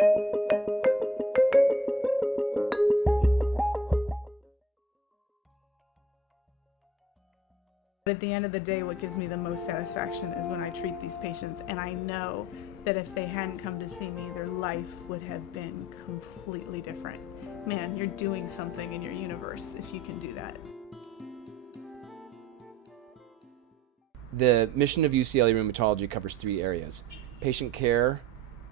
At the end of the day, what gives me the most satisfaction is when I treat these patients and I know that if they hadn't come to see me, their life would have been completely different. Man, you're doing something in your universe if you can do that. The mission of UCLA Rheumatology covers 3 areas: patient care,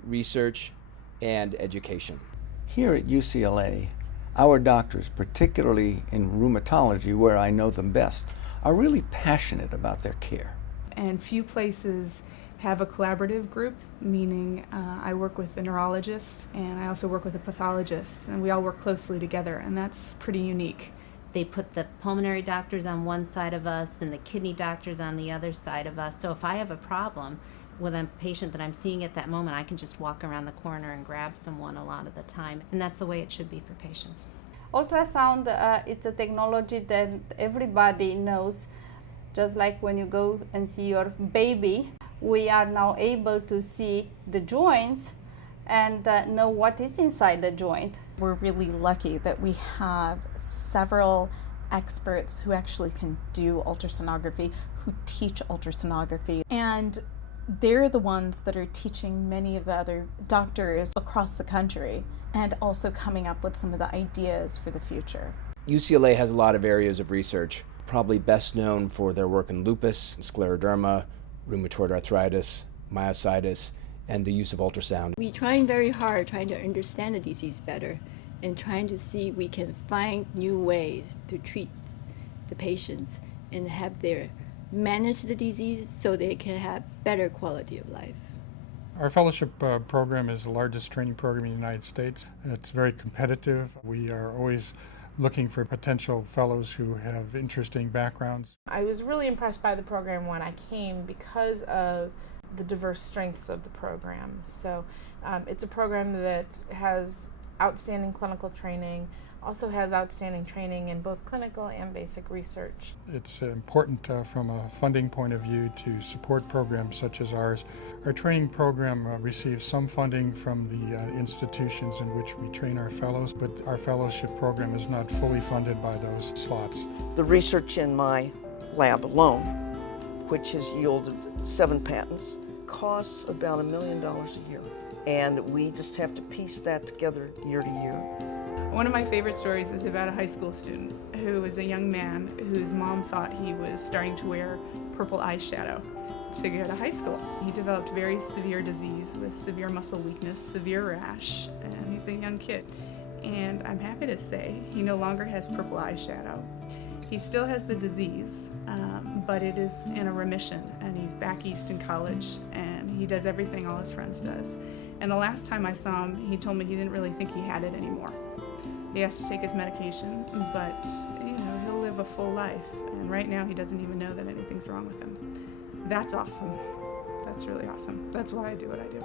research, and education. Here at UCLA, our doctors, particularly in rheumatology, where I know them best, are really passionate about their care. And few places have a collaborative group, meaning I work with a neurologist and I also work with a pathologist, and we all work closely together, and that's pretty unique. They put the pulmonary doctors on one side of us and the kidney doctors on the other side of us. So if I have a problem with a patient that I'm seeing at that moment, I can just walk around the corner and grab someone a lot of the time. And that's the way it should be for patients. Ultrasound, it's a technology that everybody knows. Just like when you go and see your baby, we are now able to see the joints and know what is inside the joint. We're really lucky that we have several experts who actually can do ultrasonography, who teach ultrasonography, and they're the ones that are teaching many of the other doctors across the country and also coming up with some of the ideas for the future. UCLA has a lot of areas of research, probably best known for their work in lupus, scleroderma, rheumatoid arthritis, myositis, and the use of ultrasound. We're trying very hard, trying to understand the disease better and trying to see if we can find new ways to treat the patients and have their manage the disease so they can have better quality of life. Our fellowship program is the largest training program in the United States. It's very competitive. We are always looking for potential fellows who have interesting backgrounds. I was really impressed by the program when I came because of the diverse strengths of the program. So it's a program that has outstanding clinical training, also has outstanding training in both clinical and basic research. It's important from a funding point of view to support programs such as ours. Our training program receives some funding from the institutions in which we train our fellows, but our fellowship program is not fully funded by those slots. The research in my lab alone, which has yielded 7 patents, costs about $1 million a year. And we just have to piece that together year to year. One of my favorite stories is about a high school student who was a young man whose mom thought he was starting to wear purple eyeshadow to go to high school. He developed very severe disease with severe muscle weakness, severe rash, and he's a young kid. And I'm happy to say he no longer has purple eyeshadow. He still has the disease, but it is in a remission, and he's back east in college, and he does everything all his friends does. And the last time I saw him, he told me he didn't really think he had it anymore. He has to take his medication, but he'll live a full life. And right now he doesn't even know that anything's wrong with him. That's awesome. That's really awesome. That's why I do what I do.